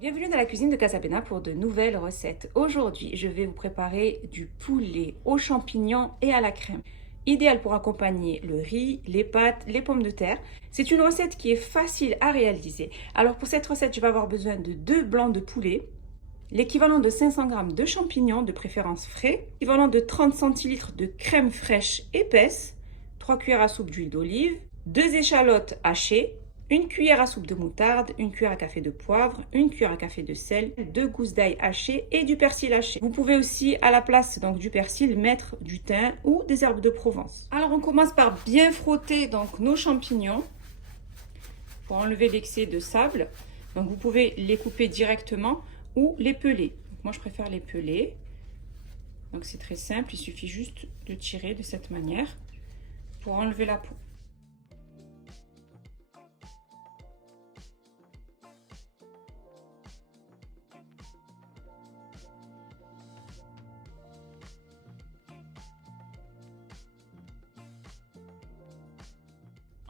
Bienvenue dans la cuisine de Casapena pour de nouvelles recettes. Aujourd'hui, je vais vous préparer du poulet aux champignons et à la crème. Idéal pour accompagner le riz, les pâtes, les pommes de terre. C'est une recette qui est facile à réaliser. Alors pour cette recette, je vais avoir besoin de 2 blancs de poulet, l'équivalent de 500 g de champignons, de préférence frais, l'équivalent de 30 centilitres de crème fraîche épaisse, 3 cuillères à soupe d'huile d'olive, 2 échalotes hachées, une cuillère à soupe de moutarde, une cuillère à café de poivre, une cuillère à café de sel, 2 gousses d'ail hachées et du persil haché. Vous pouvez aussi, à la place donc du persil, mettre du thym ou des herbes de Provence. Alors on commence par bien frotter donc nos champignons pour enlever l'excès de sable. Donc vous pouvez les couper directement ou les peler. Donc moi je préfère les peler. Donc c'est très simple, il suffit juste de tirer de cette manière pour enlever la peau.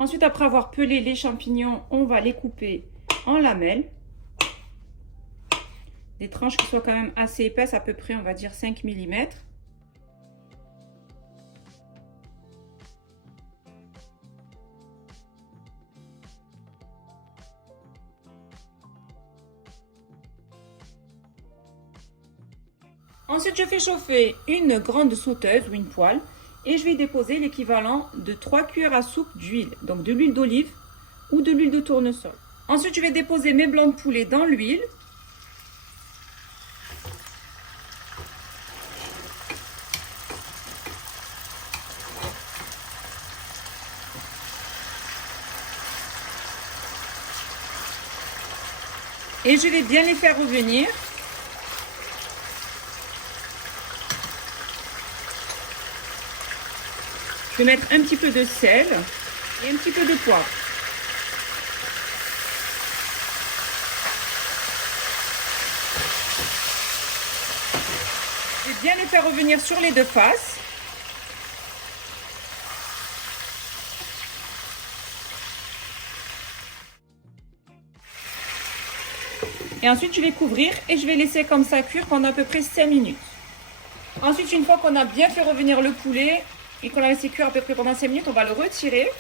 Ensuite, après avoir pelé les champignons, on va les couper en lamelles. Des tranches qui soient quand même assez épaisses, à peu près, on va dire 5 mm. Ensuite, je fais chauffer une grande sauteuse ou une poêle et je vais déposer l'équivalent de 3 cuillères à soupe d'huile, donc de l'huile d'olive ou de l'huile de tournesol. Ensuite, je vais déposer mes blancs de poulet dans l'huile. Et je vais bien les faire revenir. Je vais mettre un petit peu de sel et un petit peu de poivre. Je vais bien les faire revenir sur les deux faces. Et ensuite, je vais couvrir et je vais laisser comme ça cuire pendant à peu près 5 minutes. Ensuite, une fois qu'on a bien fait revenir le poulet et qu'on l'a laissé cuire à peu près pendant 5 minutes, on va le retirer.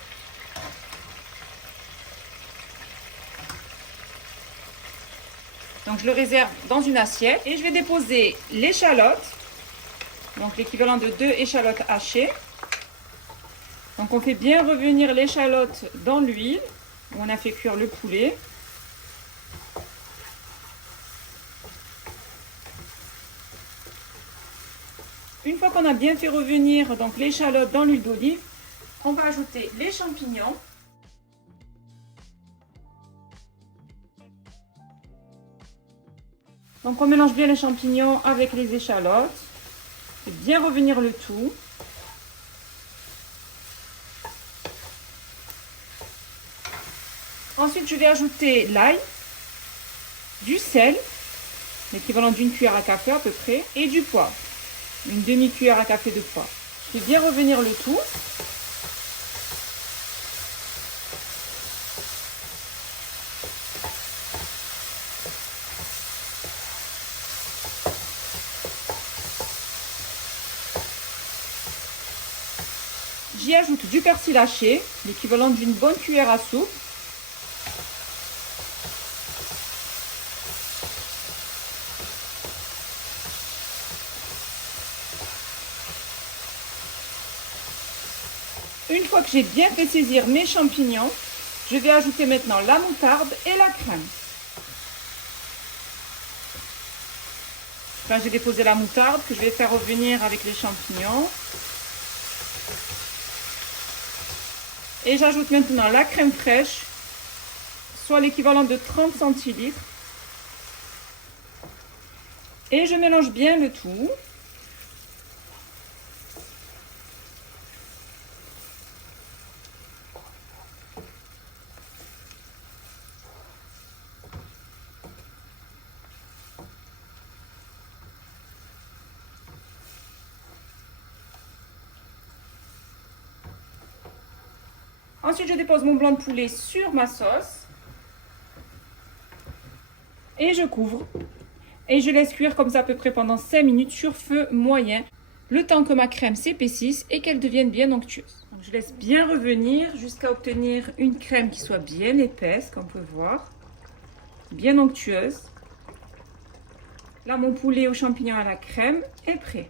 Donc, je le réserve dans une assiette et je vais déposer l'échalote, donc l'équivalent de 2 échalotes hachées. Donc, on fait bien revenir l'échalote dans l'huile où on a fait cuire le poulet. Une fois qu'on a bien fait revenir donc l'échalote dans l'huile d'olive, on va ajouter les champignons. Donc on mélange bien les champignons avec les échalotes. Et bien revenir le tout. Ensuite, je vais ajouter l'ail, du sel, l'équivalent d'une cuillère à café à peu près, et du poivre. Une demi-cuillère à café de poivre. Je vais bien revenir le tout. J'y ajoute du persil haché, l'équivalent d'une bonne cuillère à soupe. Une fois que j'ai bien fait saisir mes champignons, je vais ajouter maintenant la moutarde et la crème. Enfin, j'ai déposé la moutarde que je vais faire revenir avec les champignons. Et j'ajoute maintenant la crème fraîche, soit l'équivalent de 30 centilitres. Et je mélange bien le tout. Ensuite, je dépose mon blanc de poulet sur ma sauce. Et je couvre. Et je laisse cuire comme ça à peu près pendant 5 minutes sur feu moyen, le temps que ma crème s'épaississe et qu'elle devienne bien onctueuse. Donc, je laisse bien revenir jusqu'à obtenir une crème qui soit bien épaisse, comme vous pouvez voir, bien onctueuse. Là, mon poulet aux champignons à la crème est prêt.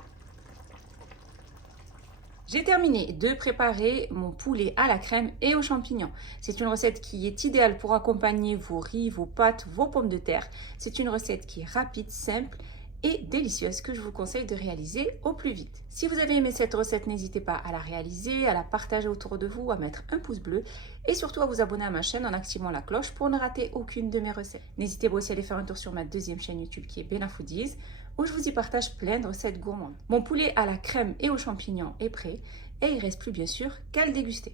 J'ai terminé de préparer mon poulet à la crème et aux champignons. C'est une recette qui est idéale pour accompagner vos riz, vos pâtes, vos pommes de terre. C'est une recette qui est rapide, simple et délicieuse que je vous conseille de réaliser au plus vite. Si vous avez aimé cette recette, n'hésitez pas à la réaliser, à la partager autour de vous, à mettre un pouce bleu et surtout à vous abonner à ma chaîne en activant la cloche pour ne rater aucune de mes recettes. N'hésitez pas aussi à aller faire un tour sur ma deuxième chaîne YouTube qui est Bella Foodies, où je vous y partage plein de recettes gourmandes. Mon poulet à la crème et aux champignons est prêt et il ne reste plus bien sûr qu'à le déguster.